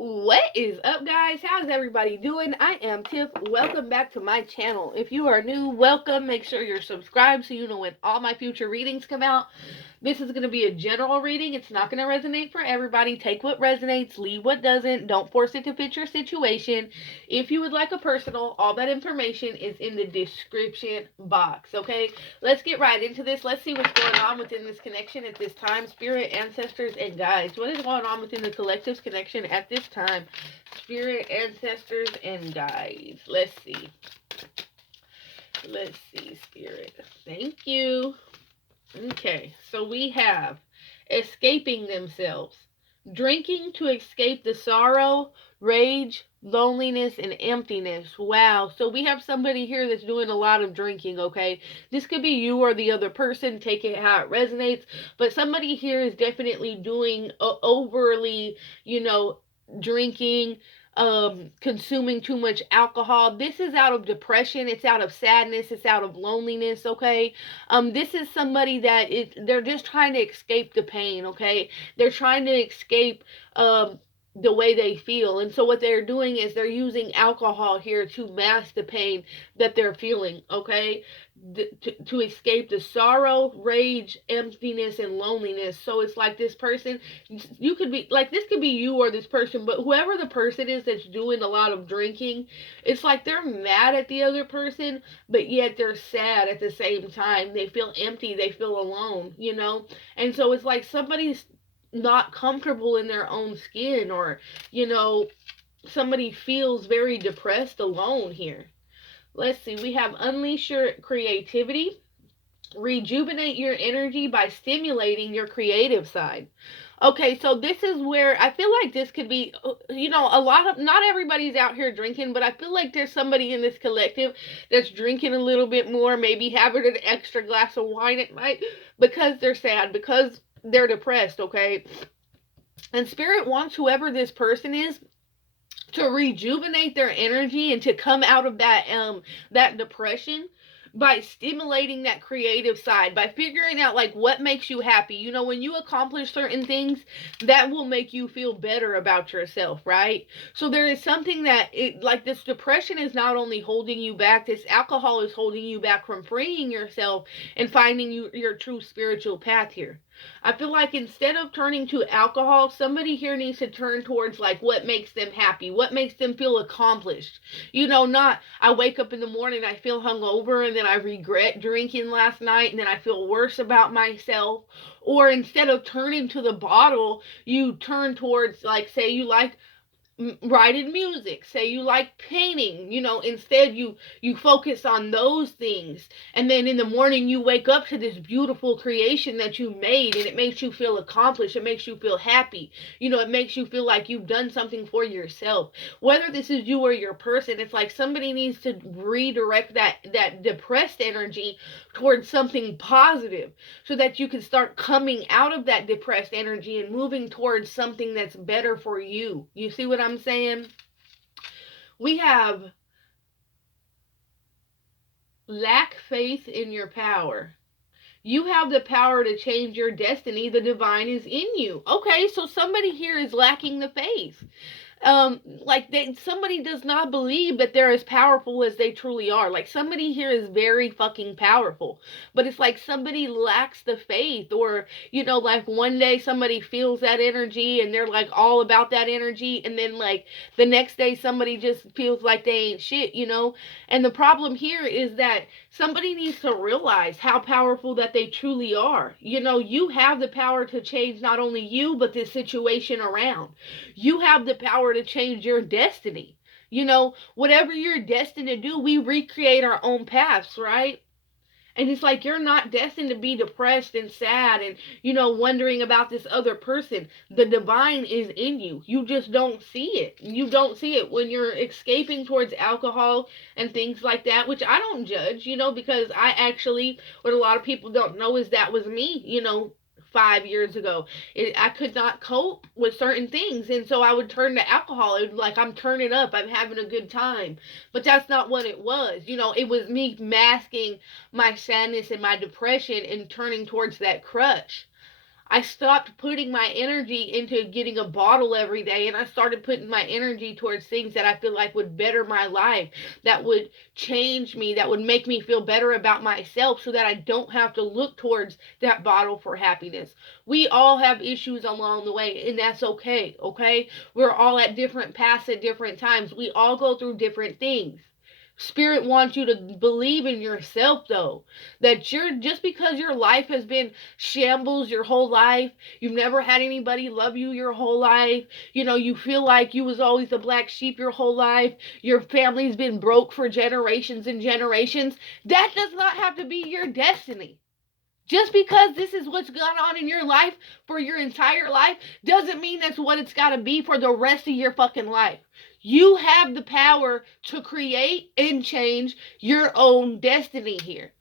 What is up, guys? How's everybody doing? I am Tiff. Welcome back to my channel. If you are new, welcome. Make sure you're subscribed so you know when all my future readings come out. This is going to be a general reading. It's not going to resonate for everybody. Take what resonates, leave what doesn't. Don't force it to fit your situation. If you would like a personal, all that information is in the description box, okay? Let's get right into this. Let's see what's going on within this connection at this time. Spirit, ancestors, and guides. What is going on within the collective's connection at this time? Spirit, ancestors, and guides. Let's see. Let's see, Spirit. Thank you. Okay, so we have escaping themselves, drinking to escape the sorrow, rage, loneliness, and emptiness. Wow, so we have somebody here that's doing a lot of drinking, okay? This could be you or the other person, take it how it resonates, but somebody here is definitely doing overly, drinking, consuming too much alcohol. This is out of depression, it's out of sadness, it's out of loneliness, okay? This is somebody that they're just trying to escape the pain, okay? They're trying to escape the way they feel. And so what they're doing is they're using alcohol here to mask the pain that they're feeling, okay? To escape the sorrow, rage, emptiness, and loneliness. So it's like this person, you could be like, this could be you or this person, but whoever the person is that's doing a lot of drinking, it's like they're mad at the other person, but yet they're sad at the same time. They feel empty, they feel alone, And so it's like somebody's not comfortable in their own skin, or somebody feels very depressed alone here. Let's see, we have unleash your creativity, rejuvenate your energy by stimulating your creative side. Okay, so this is where I feel like this could be, a lot of, not everybody's out here drinking, but I feel like there's somebody in this collective that's drinking a little bit more, maybe having an extra glass of wine at night because they're sad, because they're depressed, okay? And Spirit wants whoever this person is to rejuvenate their energy and to come out of that depression by stimulating that creative side, by figuring out like what makes you happy. When you accomplish certain things, that will make you feel better about yourself, right? So there is something that like this depression is not only holding you back, this alcohol is holding you back from freeing yourself and finding your true spiritual path here. I feel like instead of turning to alcohol, somebody here needs to turn towards like what makes them happy, what makes them feel accomplished. Not I wake up in the morning, I feel hungover, and then I regret drinking last night, and then I feel worse about myself. Or instead of turning to the bottle, you turn towards, like, say you like writing music, say you like painting, instead you focus on those things, and then in the morning you wake up to this beautiful creation that you made, and it makes you feel accomplished, it makes you feel happy, it makes you feel like you've done something for yourself. Whether this is you or your person, it's like somebody needs to redirect that depressed energy towards something positive, so that you can start coming out of that depressed energy and moving towards something that's better for you. You see what I'm saying? We have lack faith in your power. You have the power to change your destiny. The divine is in you. Okay, so somebody here is lacking the faith. Somebody does not believe that they're as powerful as they truly are. Like, somebody here is very fucking powerful, but it's like somebody lacks the faith, or like one day somebody feels that energy and they're like all about that energy, and then like the next day somebody just feels like they ain't shit. And the problem here is that somebody needs to realize how powerful that they truly are. You have the power to change not only you, but the situation around. You have the power to change your destiny. Whatever you're destined to do, we recreate our own paths, right? And it's like you're not destined to be depressed and sad and, wondering about this other person. The divine is in you. You just don't see it. You don't see it when you're escaping towards alcohol and things like that, which I don't judge, because I actually, what a lot of people don't know is that was me, 5 years ago. I could not cope with certain things, and so I would turn to alcohol. It was like, I'm turning up, I'm having a good time. But that's not what it was. It was me masking my sadness and my depression and turning towards that crush. I stopped putting my energy into getting a bottle every day, and I started putting my energy towards things that I feel like would better my life, that would change me, that would make me feel better about myself, so that I don't have to look towards that bottle for happiness. We all have issues along the way, and that's okay, okay? We're all at different paths at different times. We all go through different things. Spirit wants you to believe in yourself, though, that you're, just because your life has been shambles your whole life, you've never had anybody love you your whole life, you know, you feel like you was always the black sheep your whole life, your family's been broke for generations and generations, that does not have to be your destiny. Just because this is what's gone on in your life for your entire life doesn't mean that's what it's got to be for the rest of your fucking life. You have the power to create and change your own destiny here.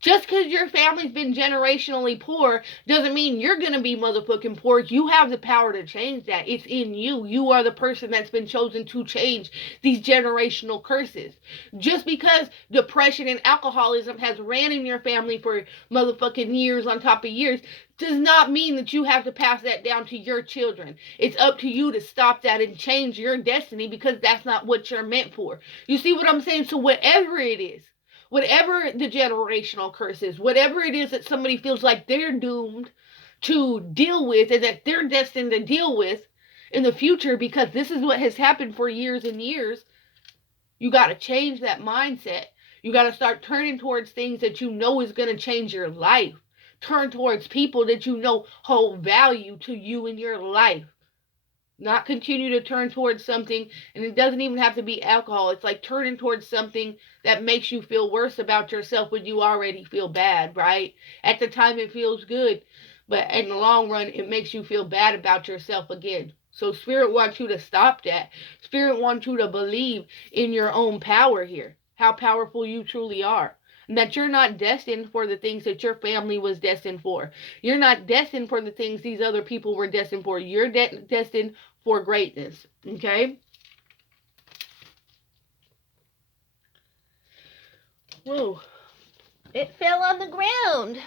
Just because your family's been generationally poor doesn't mean you're going to be motherfucking poor. You have the power to change that. It's in you. You are the person that's been chosen to change these generational curses. Just because depression and alcoholism has ran in your family for motherfucking years on top of years does not mean that you have to pass that down to your children. It's up to you to stop that and change your destiny, because that's not what you're meant for. You see what I'm saying? So whatever it is, whatever the generational curse is, whatever it is that somebody feels like they're doomed to deal with and that they're destined to deal with in the future, because this is what has happened for years and years, you got to change that mindset. You got to start turning towards things that you know is going to change your life. Turn towards people that you know hold value to you in your life. Not continue to turn towards something, and it doesn't even have to be alcohol. It's like turning towards something that makes you feel worse about yourself when you already feel bad, right? At the time it feels good, but in the long run it makes you feel bad about yourself again. So Spirit wants you to stop that. Spirit wants you to believe in your own power here, how powerful you truly are. And that you're not destined for the things that your family was destined for. You're not destined for the things these other people were destined for. You're destined for greatness. Okay? Whoa. It fell on the ground.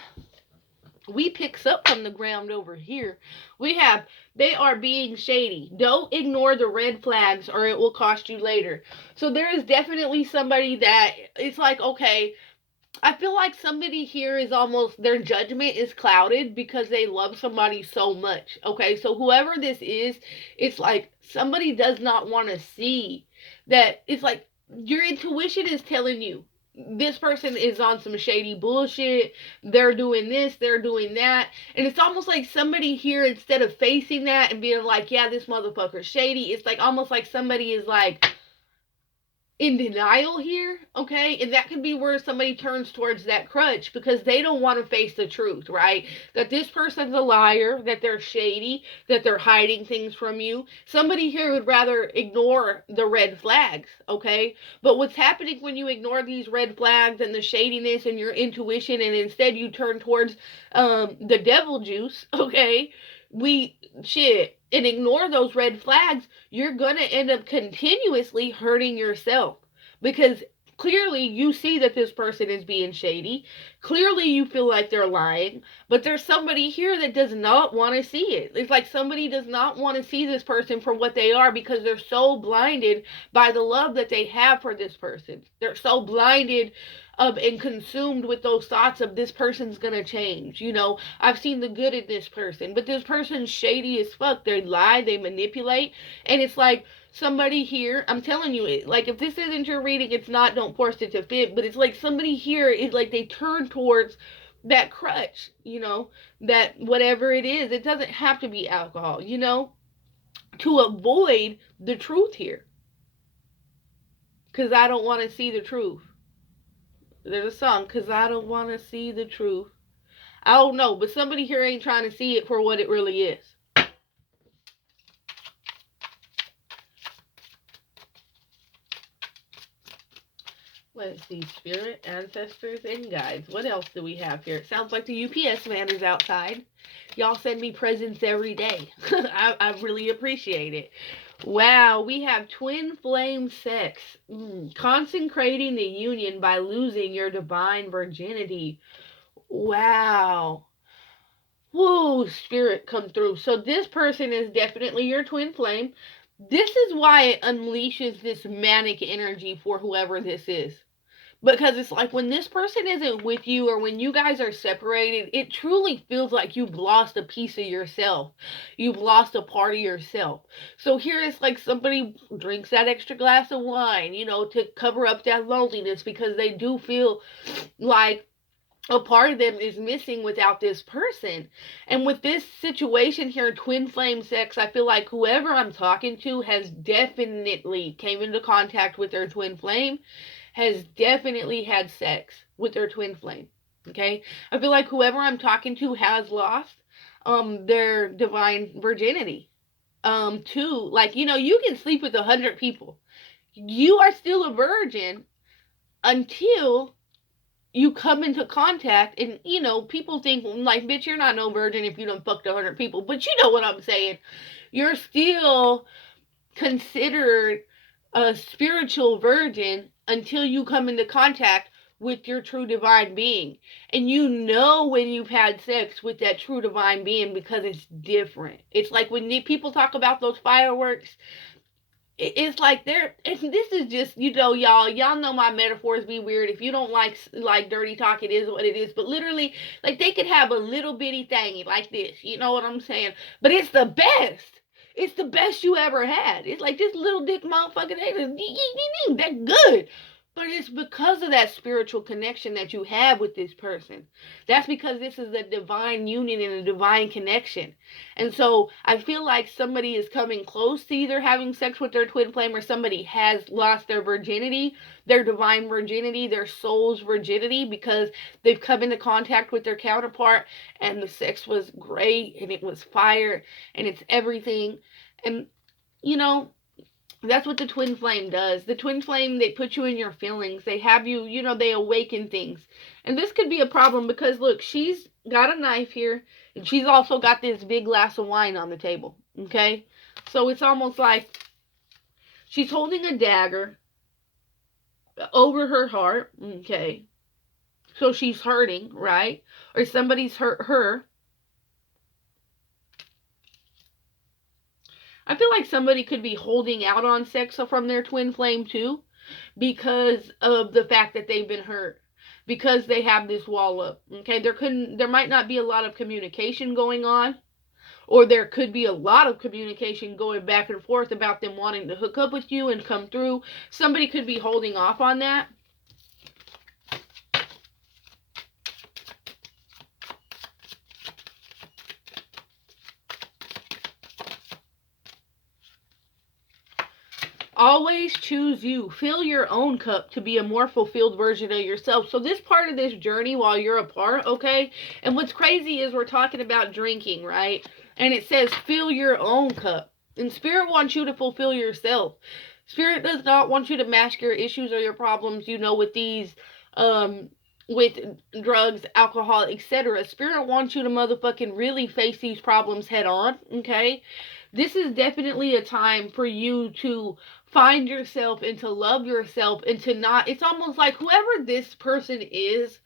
We picks up from the ground over here. We have, they are being shady. Don't ignore the red flags or it will cost you later. So there is definitely somebody that it's like, okay, I feel like somebody here is almost, their judgment is clouded because they love somebody so much. Okay, so whoever this is, it's like somebody does not want to see that. It's like your intuition is telling you this person is on some shady bullshit. They're doing this, they're doing that. And it's almost like somebody here, instead of facing that and being like, yeah, this motherfucker's shady, it's like almost like somebody is like, in denial here, okay? And that can be where somebody turns towards that crutch because they don't want to face the truth, right? That this person's a liar, that they're shady, that they're hiding things from you. Somebody here would rather ignore the red flags, okay? But what's happening when you ignore these red flags and the shadiness and your intuition, and instead you turn towards the devil juice, okay? And ignore those red flags, you're going to end up continuously hurting yourself because clearly you see that this person is being shady. Clearly you feel like they're lying, but there's somebody here that does not want to see it. It's like somebody does not want to see this person for what they are because they're so blinded by the love that they have for this person. They're so blinded and consumed with those thoughts of this person's gonna change. You know, I've seen the good in this person, but this person's shady as fuck. They lie, they manipulate, and it's like somebody here, I'm telling you, it, like if this isn't your reading, it's not, don't force it to fit, but it's like somebody here is like they turn towards that crutch, you know, that whatever it is, it doesn't have to be alcohol, you know, to avoid the truth here. Because I don't want to see the truth. There's a song, because I don't want to see the truth. I don't know, but somebody here ain't trying to see it for what it really is. Let's see, spirit, ancestors, and guides. What else do we have here? It sounds like the UPS man is outside. Y'all send me presents every day. I really appreciate it. Wow, we have twin flame sex. Consecrating the union by losing your divine virginity. Wow. Whoa, spirit come through. So this person is definitely your twin flame. This is why it unleashes this manic energy for whoever this is. Because it's like when this person isn't with you or when you guys are separated, it truly feels like you've lost a piece of yourself. You've lost a part of yourself. So here it's like somebody drinks that extra glass of wine, to cover up that loneliness because they do feel like a part of them is missing without this person. And with this situation here, twin flame sex, I feel like whoever I'm talking to has definitely came into contact with their twin flame, has definitely had sex with their twin flame. Okay? I feel like whoever I'm talking to has lost their divine virginity. Too, like, you can sleep with 100 people. You are still a virgin until you come into contact, and people think like, bitch, you're not no virgin if you don't fucked 100 people, but you know what I'm saying. You're still considered a spiritual virgin until you come into contact with your true divine being, and when you've had sex with that true divine being, because it's different. It's like when people talk about those fireworks, it's like this is just, y'all know my metaphors be weird. If you don't like dirty talk, it is what it is. But literally, like, they could have a little bitty thingy like this, you know what I'm saying? But it's the best. It's the best you ever had. It's like this little dick motherfucking thing. That's good. But it's because of that spiritual connection that you have with this person. That's because this is a divine union and a divine connection. And so I feel like somebody is coming close to either having sex with their twin flame, or somebody has lost their virginity, their divine virginity, their soul's virginity, because they've come into contact with their counterpart and the sex was great and it was fire and it's everything. And, you know, that's what the twin flame does. The twin flame, they put you in your feelings. They have you, they awaken things. And this could be a problem because, look, she's got a knife here, and she's also got this big glass of wine on the table. Okay? So it's almost like she's holding a dagger over her heart. Okay? So she's hurting, right? Or somebody's hurt her. I feel like somebody could be holding out on sex from their twin flame too, because of the fact that they've been hurt, because they have this wall up. Okay, there might not be a lot of communication going on, or there could be a lot of communication going back and forth about them wanting to hook up with you and come through. Somebody could be holding off on that. Always choose you. Fill your own cup to be a more fulfilled version of yourself. So this part of this journey while you're apart, okay? And what's crazy is we're talking about drinking, right? And it says fill your own cup. And Spirit wants you to fulfill yourself. Spirit does not want you to mask your issues or your problems, with these, with drugs, alcohol, etc. Spirit wants you to motherfucking really face these problems head on, okay? This is definitely a time for you to find yourself and to love yourself and to not, it's almost like whoever this person is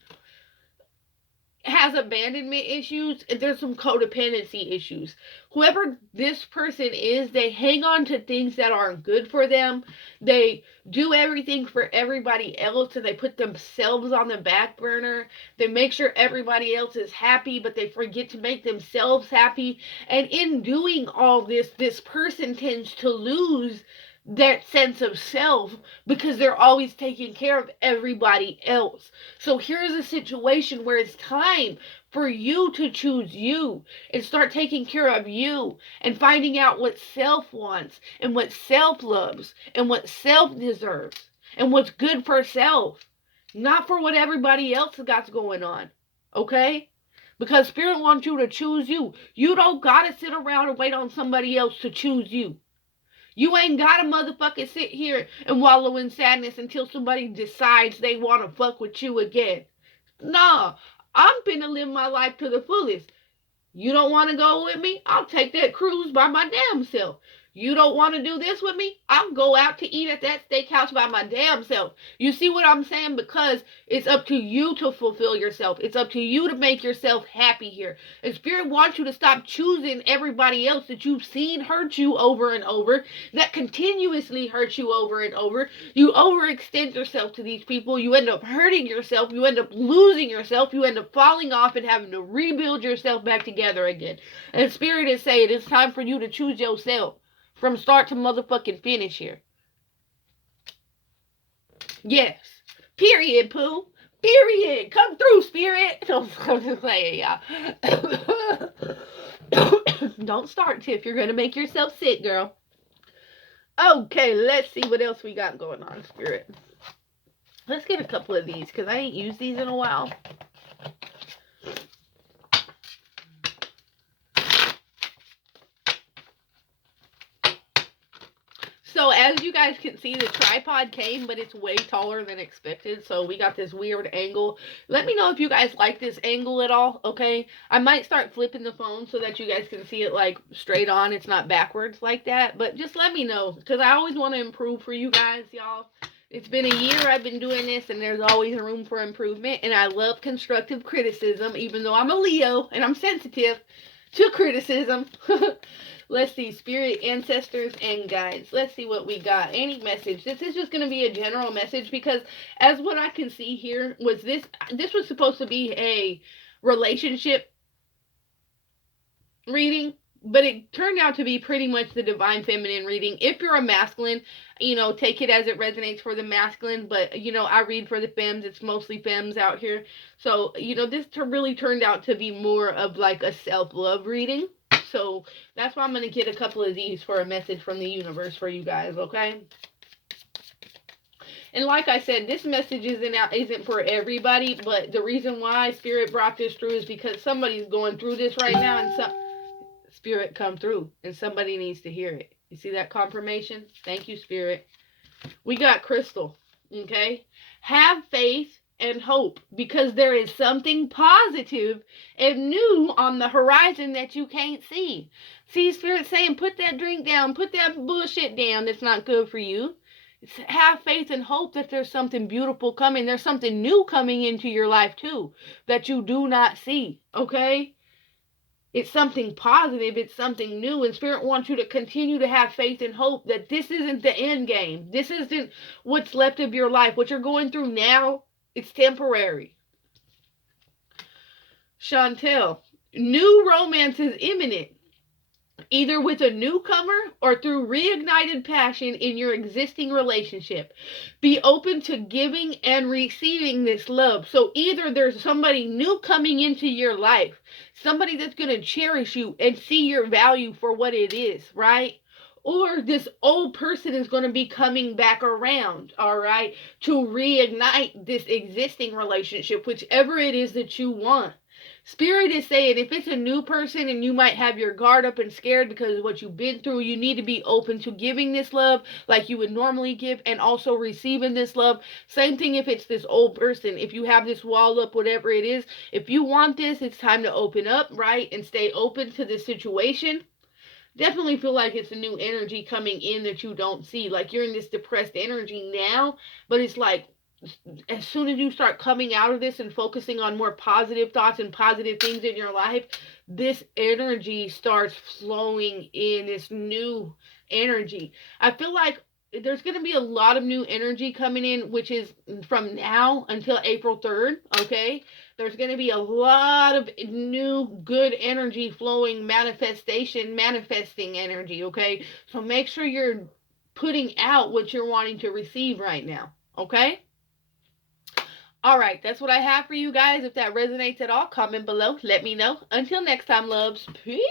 has abandonment issues, and there's some codependency issues. Whoever this person is, they hang on to things that aren't good for them. They do everything for everybody else, and they put themselves on the back burner. They make sure everybody else is happy, but they forget to make themselves happy. And in doing all this person tends to lose that sense of self because they're always taking care of everybody else. So here's a situation where it's time for you to choose you and start taking care of you and finding out what self wants and what self loves and what self deserves and what's good for self, not for what everybody else got going on. Okay? Because Spirit wants you to choose you. You don't gotta sit around and wait on somebody else to choose you. You ain't gotta motherfucking sit here and wallow in sadness until somebody decides they want to fuck with you again. Nah, I'm finna live my life to the fullest. You don't want to go with me? I'll take that cruise by my damn self. You don't want to do this with me? I'll go out to eat at that steakhouse by my damn self. You see what I'm saying? Because it's up to you to fulfill yourself. It's up to you to make yourself happy here. And Spirit wants you to stop choosing everybody else that you've seen hurt you over and over, that continuously hurt you over and over. You overextend yourself to these people. You end up hurting yourself. You end up losing yourself. You end up falling off and having to rebuild yourself back together again. And Spirit is saying it's time for you to choose yourself. From start to motherfucking finish here. Yes. Period, Pooh. Period. Come through, Spirit. I'm just saying, y'all. Don't start, Tiff. You're going to make yourself sick, girl. Okay, let's see what else we got going on, Spirit. Let's get a couple of these, because I ain't used these in a while. So as you guys can see, the tripod came, but it's way taller than expected. So we got this weird angle. Let me know if you guys like this angle at all, okay? I might start flipping the phone so that you guys can see it like straight on. It's not backwards like that. But just let me know, because I always want to improve for you guys, y'all. It's been a year I've been doing this, and there's always room for improvement. And I love constructive criticism, even though I'm a Leo and I'm sensitive to criticism. Let's see, Spirit, ancestors, and guides. Let's see what we got. Any message. This is just going to be a general message, because as what I can see here was this was supposed to be a relationship reading, but it turned out to be pretty much the divine feminine reading. If you're a masculine, take it as it resonates for the masculine, but, I read for the femmes. It's mostly femmes out here. So, this really turned out to be more of like a self-love reading. So that's why I'm going to get a couple of these for a message from the universe for you guys, okay? And like I said, this message isn't for everybody, but the reason why Spirit brought this through is because somebody's going through this right now, and Spirit come through, and somebody needs to hear it. You see that confirmation? Thank you, Spirit. We got Crystal, okay? Have faith and hope, because there is something positive and new on the horizon that you can't see. See, Spirit saying, put that drink down, put that bullshit down that's not good for you. Have faith and hope that there's something beautiful coming. There's something new coming into your life too that you do not see, okay? It's something positive. It's something new. And Spirit wants you to continue to have faith and hope that this isn't the end game. This isn't what's left of your life. What you're going through now, it's temporary. Chantel, new romance is imminent, either with a newcomer or through reignited passion in your existing relationship. Be open to giving and receiving this love. So either there's somebody new coming into your life, somebody that's going to cherish you and see your value for what it is, right? Or this old person is going to be coming back around, all right, to reignite this existing relationship, whichever it is that you want. Spirit is saying if it's a new person and you might have your guard up and scared because of what you've been through, you need to be open to giving this love like you would normally give, and also receiving this love. Same thing if it's this old person. If you have this wall up, whatever it is, if you want this, it's time to open up, right, and stay open to the situation. Definitely feel like it's a new energy coming in that you don't see. Like you're in this depressed energy now, but it's like as soon as you start coming out of this and focusing on more positive thoughts and positive things in your life, this energy starts flowing in, this new energy. I feel like there's going to be a lot of new energy coming in, which is from now until April 3rd, okay? There's going to be a lot of new good energy flowing, manifesting energy, okay? So make sure you're putting out what you're wanting to receive right now, okay? All right, that's what I have for you guys. If that resonates at all, comment below. Let me know. Until next time, loves. Peace.